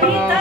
vida.